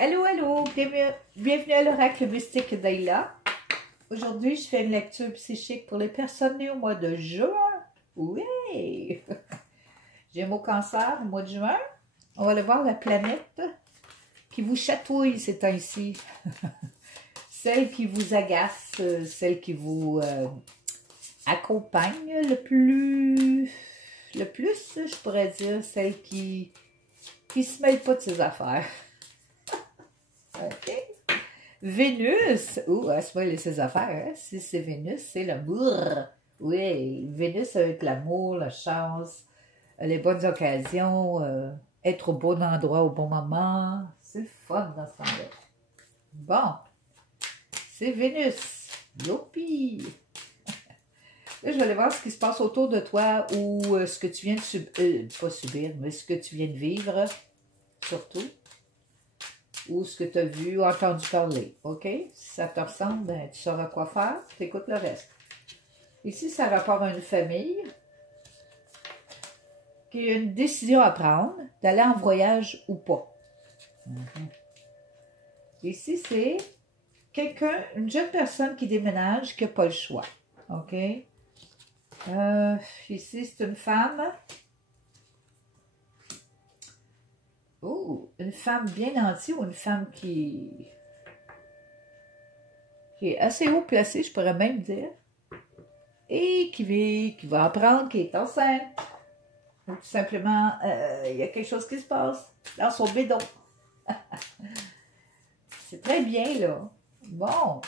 Allô, allô, bienvenue à l'Oracle Mystique d'Aïla. Aujourd'hui, je fais une lecture psychique pour les personnes nées au mois de juin. Oui! J'ai un mot cancer au mois de juin. On va aller voir la planète qui vous chatouille ces temps-ci. Celle qui vous agace, celle qui vous accompagne le plus, je pourrais dire, celle qui se mêle pas de ses affaires. OK. Vénus, elle se mêle de ses affaires, hein? Si c'est Vénus, c'est l'amour. Oui, Vénus avec l'amour, la chance, les bonnes occasions, être au bon endroit au bon moment. C'est le fun dans ce temps-là. Bon, c'est Vénus. Youpi! Là, je vais aller voir ce qui se passe autour de toi ou ce que tu viens de pas subir, mais ce que tu viens de vivre, surtout. Ou ce que tu as vu ou entendu parler. OK? Si ça te ressemble, ben, tu sauras quoi faire. Tu écoutes le reste. Ici, ça rapporte à une famille qui a une décision à prendre d'aller en voyage ou pas. Ici, c'est quelqu'un, une jeune personne qui déménage qui n'a pas le choix. OK? Ici, c'est une femme. Oh, une femme bien nantie ou une femme qui est assez haut placée, je pourrais même dire. Et qui va apprendre qu'elle est enceinte. Ou tout simplement, il y a quelque chose qui se passe dans son bédon. C'est très bien, là. Bon.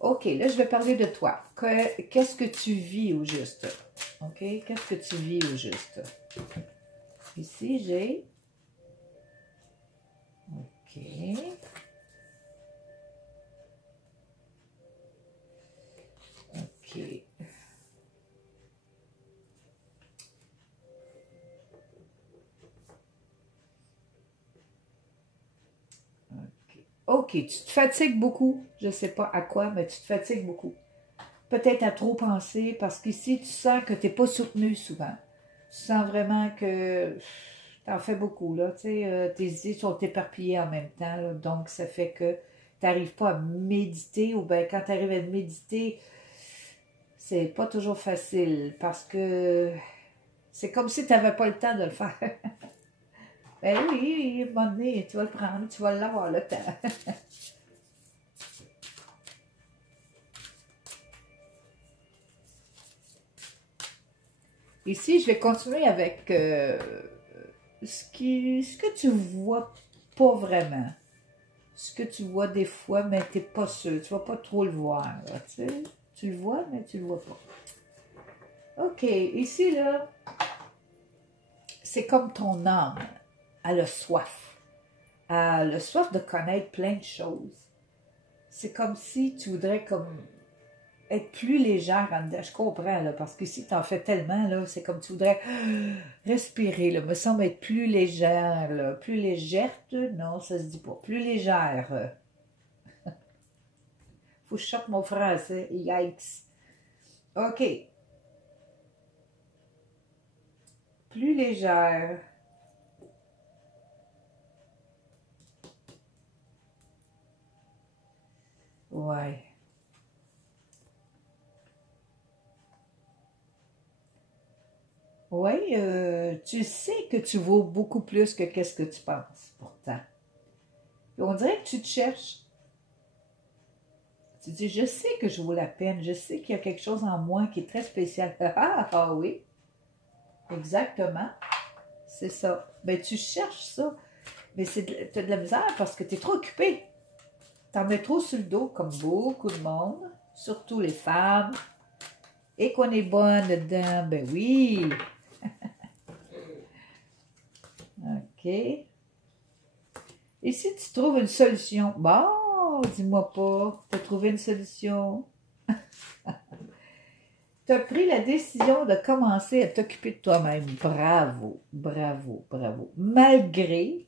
OK, là, je vais parler de toi. Qu'est-ce que tu vis au juste? OK? Qu'est-ce que tu vis au juste? Ici, j'ai... OK. OK. OK, tu te fatigues beaucoup. Je ne sais pas à quoi, mais tu te fatigues beaucoup. Peut-être à trop penser, parce qu'ici, tu sens que tu n'es pas soutenu souvent. Tu sens vraiment que tu en fais beaucoup, là. Tu sais, tes idées sont éparpillées en même temps, là, donc ça fait que tu n'arrives pas à méditer, ou bien quand tu arrives à méditer, c'est pas toujours facile, parce que c'est comme si tu n'avais pas le temps de le faire. Ben oui, à un moment donné, tu vas le prendre, tu vas l'avoir le temps. Ici, je vais continuer avec ce que tu vois pas vraiment. Ce que tu vois des fois, mais tu n'es pas sûr. Tu ne vas pas trop le voir. Là, tu sais. Tu le vois, mais tu ne le vois pas. OK, ici, là, c'est comme ton âme. Elle a soif. Elle a soif de connaître plein de choses. C'est comme si tu voudrais comme être plus légère en dedans. Je comprends, là, parce que si tu en fais tellement, là, c'est comme tu voudrais respirer, là, me semble être plus légère, là. Plus légère, non, ça se dit pas. Plus légère. Faut que je sorte mon français. Yikes. OK. Plus légère. Ouais. Oui, tu sais que tu vaux beaucoup plus que qu'est-ce que tu penses, pourtant. Puis on dirait que tu te cherches. Tu dis, je sais que je vaux la peine, je sais qu'il y a quelque chose en moi qui est très spécial. Ah oui, exactement, c'est ça. Ben, tu cherches ça, mais tu as de la misère parce que tu es trop occupé. T'en mets trop sur le dos, comme beaucoup de monde, surtout les femmes. Et qu'on est bonne dedans, ben oui. OK. Et si tu trouves une solution? Bon, dis-moi pas, tu as trouvé une solution. Tu as pris la décision de commencer à t'occuper de toi-même. Bravo, bravo, bravo. Malgré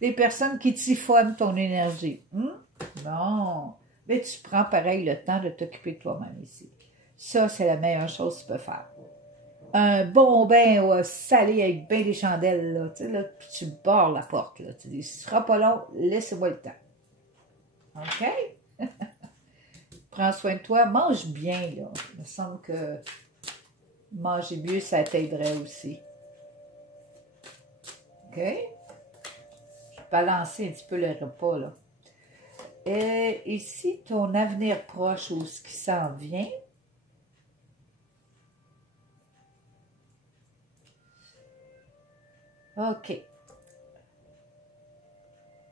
les personnes qui typhonnent ton énergie. Non, mais tu prends pareil le temps de t'occuper de toi-même ici. Ça, c'est la meilleure chose que tu peux faire. un bon bain salé avec bien des chandelles, là, tu sais, là, puis tu barres la porte, là. Tu dis, ce sera pas long, laissez-moi le temps. OK? Prends soin de toi, mange bien, là. Il me semble que manger mieux, ça t'aiderait aussi. OK? Je vais balancer un petit peu le repas, là. Et ici, ton avenir proche ou ce qui s'en vient. OK.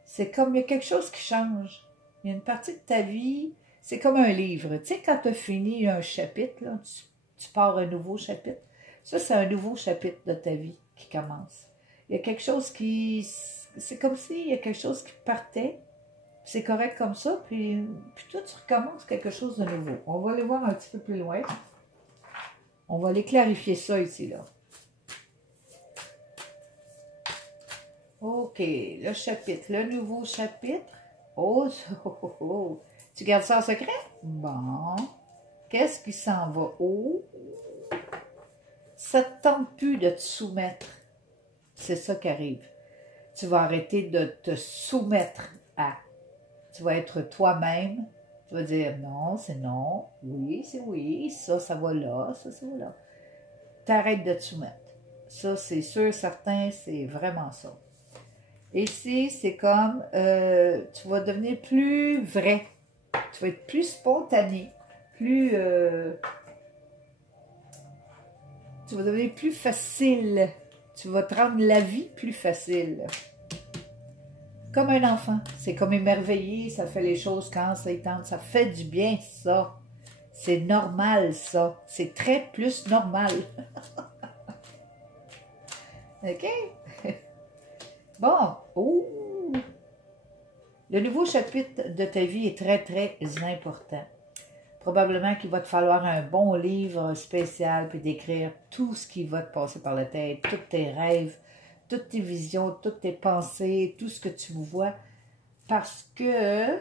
C'est comme il y a quelque chose qui change. Il y a une partie de ta vie, c'est comme un livre. Tu sais, quand tu as fini un chapitre, là, tu pars un nouveau chapitre. Ça, c'est un nouveau chapitre de ta vie qui commence. Il y a quelque chose qui... C'est comme s'il y a quelque chose qui partait. C'est correct comme ça, puis toi, tu recommences quelque chose de nouveau. On va aller voir un petit peu plus loin. On va aller clarifier ça ici, là. OK, le chapitre, le nouveau chapitre. Oh, oh, oh, oh. Tu gardes ça en secret? Bon. Qu'est-ce qui s'en va? Oh. Ça ne te tente plus de te soumettre. C'est ça qui arrive. Tu vas arrêter de te soumettre à. Tu vas être toi-même. Tu vas dire non, c'est non. Oui, c'est oui. Ça va là. Ça va là. T'arrêtes de te soumettre. Ça, c'est sûr, certain, c'est vraiment ça. Ici, c'est comme, tu vas devenir plus vrai. Tu vas être plus spontané. Plus, tu vas devenir plus facile. Tu vas te rendre la vie plus facile. Comme un enfant. C'est comme émerveillé. Ça fait les choses quand ça y tente. Ça fait du bien, ça. C'est normal, ça. C'est très plus normal. OK? Bon. Ouh! Le nouveau chapitre de ta vie est très, très important. Probablement qu'il va te falloir un bon livre spécial puis d'écrire tout ce qui va te passer par la tête, tous tes rêves, toutes tes visions, toutes tes pensées, tout ce que tu vois, parce que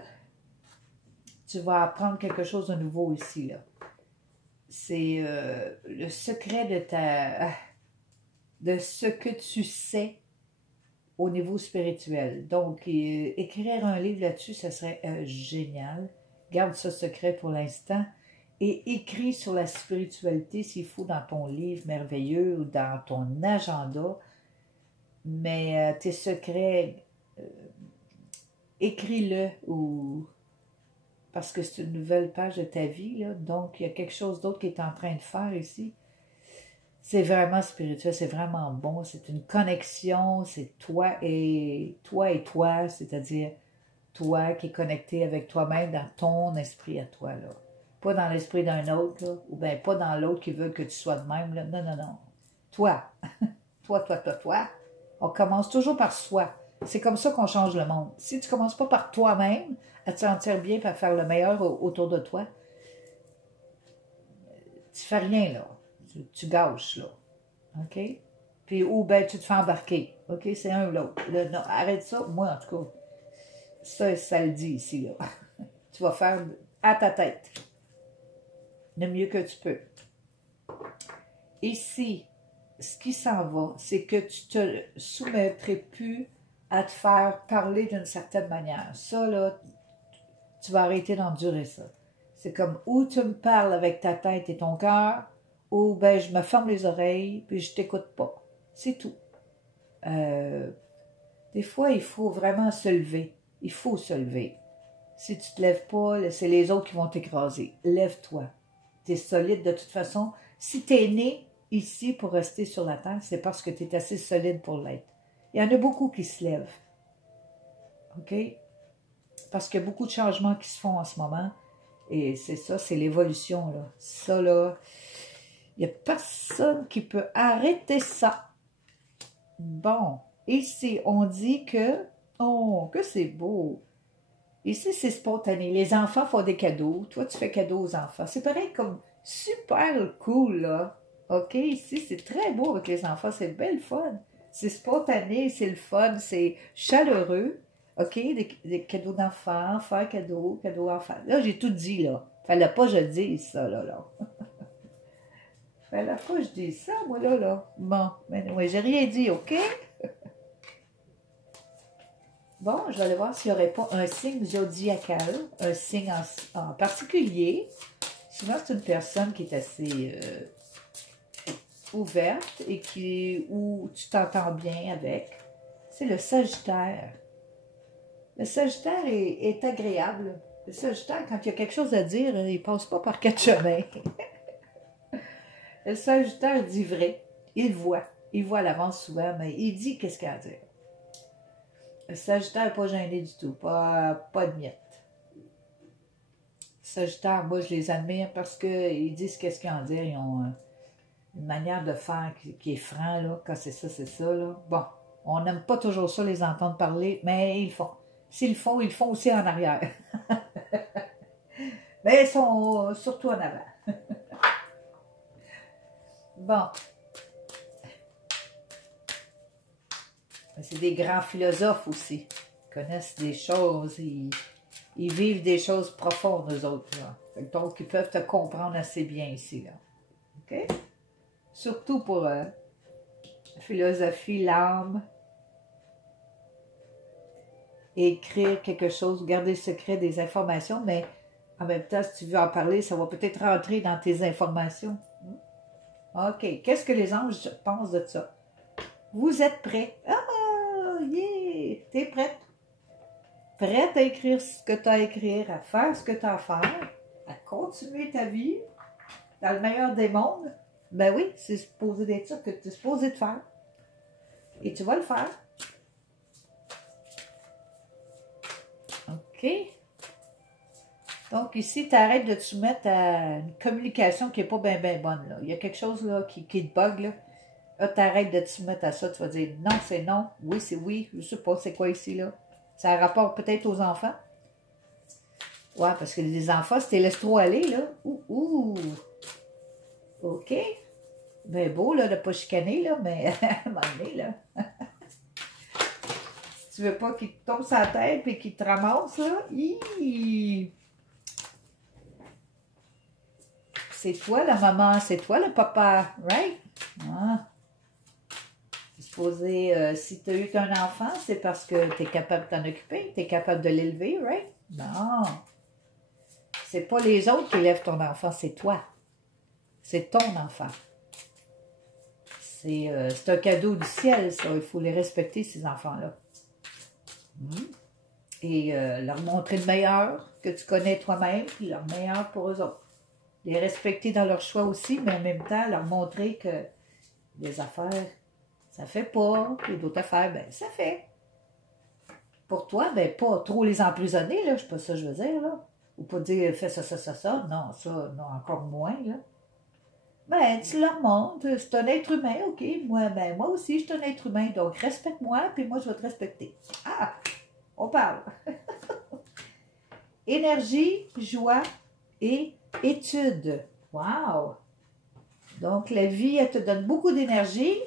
tu vas apprendre quelque chose de nouveau ici, là. C'est le secret de ce que tu sais au niveau spirituel. Donc, écrire un livre là-dessus, ça serait génial. Garde ça secret pour l'instant et écris sur la spiritualité s'il faut dans ton livre merveilleux ou dans ton agenda. Mais tes secrets, écris-le ou parce que c'est une nouvelle page de ta vie, là. Donc, il y a quelque chose d'autre qui est en train de faire ici. C'est vraiment spirituel, c'est vraiment bon, c'est une connexion, c'est toi, c'est-à-dire toi qui es connecté avec toi-même dans ton esprit à toi, là. Pas dans l'esprit d'un autre, là, ou bien pas dans l'autre qui veut que tu sois de même, là. Non, non, non. Toi, toi. On commence toujours par soi. C'est comme ça qu'on change le monde. Si tu ne commences pas par toi-même, à te sentir bien et à faire le meilleur autour de toi, tu fais rien, là. Tu gâches, là. OK? Puis, ou ben tu te fais embarquer. OK? C'est un ou l'autre. Non, arrête ça. Moi, en tout cas, ça le dit ici, là. Tu vas faire à ta tête. Le mieux que tu peux. Ici, ce qui s'en va, c'est que tu te soumettrais plus à te faire parler d'une certaine manière. Ça, là, tu vas arrêter d'endurer ça. C'est comme où tu me parles avec ta tête et ton cœur, ou ben je me ferme les oreilles puis je t'écoute pas. C'est tout. Des fois, il faut vraiment se lever. Il faut se lever. Si tu te lèves pas, c'est les autres qui vont t'écraser. Lève-toi. Tu es solide de toute façon. Si tu es né ici pour rester sur la terre, c'est parce que tu es assez solide pour l'être. Il y en a beaucoup qui se lèvent. OK? Parce qu'il y a beaucoup de changements qui se font en ce moment. Et c'est ça, c'est l'évolution, là. Ça, là, il n'y a personne qui peut arrêter ça. Bon, ici, on dit que... Oh, que c'est beau! Ici, c'est spontané. Les enfants font des cadeaux. Toi, tu fais cadeau aux enfants. C'est pareil comme super cool, là. OK? Ici, c'est très beau avec les enfants. C'est belle fun. C'est spontané, c'est le fun, c'est chaleureux. OK? Des cadeaux d'enfants, faire cadeau enfants. Là, j'ai tout dit, là. Fallait pas que je dise ça, là. Ben là, pas je dis ça, moi, là. Bon, mais ouais, j'ai rien dit, OK? Bon, je vais aller voir s'il n'y aurait pas un signe zodiacal, un signe en particulier. Souvent, c'est une personne qui est assez ouverte et où tu t'entends bien avec. C'est le Sagittaire. Le Sagittaire est agréable. Le Sagittaire, quand il y a quelque chose à dire, il ne passe pas par quatre chemins. Le Sagittaire dit vrai. Il voit. Il voit à l'avance souvent, mais il dit qu'est-ce qu'il a à dire. Le Sagittaire n'est pas gêné du tout. Pas de miettes. Sagittaire, moi, je les admire parce qu'ils disent qu'est-ce qu'ils ont à dire. Ils ont une manière de faire qui est franc, là. Quand c'est ça, là. Bon, on n'aime pas toujours ça, les entendre parler, mais ils le font. S'ils le font, ils le font aussi en arrière. Mais ils sont surtout en avant. Bon. C'est des grands philosophes aussi. Ils connaissent des choses, ils vivent des choses profondes, eux autres. Là. Donc, ils peuvent te comprendre assez bien ici. Là. OK? Surtout pour la philosophie, l'âme. Écrire quelque chose, garder secret des informations, mais en même temps, si tu veux en parler, ça va peut-être rentrer dans tes informations. OK. Qu'est-ce que les anges pensent de ça? Vous êtes prêts? Ah, yeah! T'es prête? Prête à écrire ce que tu as à écrire, à faire ce que tu as à faire, à continuer ta vie dans le meilleur des mondes? Ben oui, c'est supposé d'être ça que tu es supposé de faire. Et tu vas le faire. OK? Donc ici, tu arrêtes de te soumettre à une communication qui n'est pas bien bonne. Là. Il y a quelque chose là, qui te bug. Là, tu arrêtes de te soumettre à ça. Tu vas dire non, c'est non. Oui, c'est oui. Je ne sais pas c'est quoi ici. Là. Ça a rapport peut-être aux enfants. Ouais, parce que les enfants, si tu les laisses trop aller, là. Ouh. OK. Ben beau, là, de ne pas chicaner, là, mais à un moment donné, là. Si tu veux pas qu'il te tombe sur la tête et qu'il te ramasse, là. C'est toi la maman, c'est toi le papa, right? Ah. C'est supposé, si tu as eu qu'un enfant, c'est parce que tu es capable de t'en occuper, tu es capable de l'élever, right? Non. C'est pas les autres qui élèvent ton enfant, c'est toi. C'est ton enfant. C'est un cadeau du ciel, ça. Il faut les respecter, ces enfants-là. Et leur montrer le meilleur que tu connais toi-même, puis leur meilleur pour eux autres. Les respecter dans leur choix aussi, mais en même temps, leur montrer que des affaires, ça fait pas, et d'autres affaires, ben, ça fait. Pour toi, ben, pas trop les emprisonner, là, je sais pas ça que je veux dire, là. Ou pas dire, fais ça. Non, ça, non, encore moins, là. Ben, tu leur montres, c'est un être humain, OK. Moi aussi, je suis un être humain, donc respecte-moi, puis moi, je vais te respecter. Ah, on parle. Énergie, joie et étude. Wow! Donc, la vie, elle te donne beaucoup d'énergie.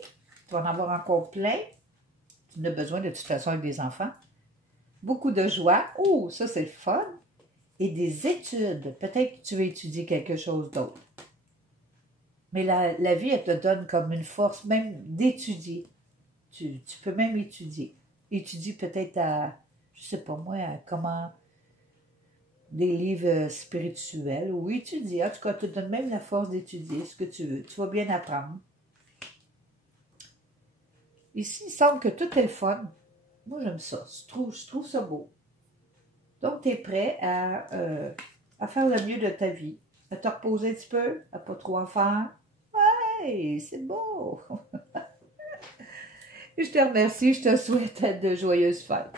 Tu vas en avoir encore plein. Tu en as besoin de toute façon avec des enfants. Beaucoup de joie. Oh, ça, c'est le fun. Et des études. Peut-être que tu veux étudier quelque chose d'autre. Mais la vie, elle te donne comme une force même d'étudier. Tu peux même étudier. Étudier peut-être à, je sais pas moi, à comment, des livres spirituels ou étudier. En tout cas, te donne même la force d'étudier ce que tu veux. Tu vas bien apprendre. Ici, il semble que tout est le fun. Moi, j'aime ça. Je trouve ça beau. Donc, tu es prêt à faire le mieux de ta vie. À te reposer un petit peu, à pas trop en faire. Ouais, c'est beau. Je te remercie, je te souhaite de joyeuses fêtes.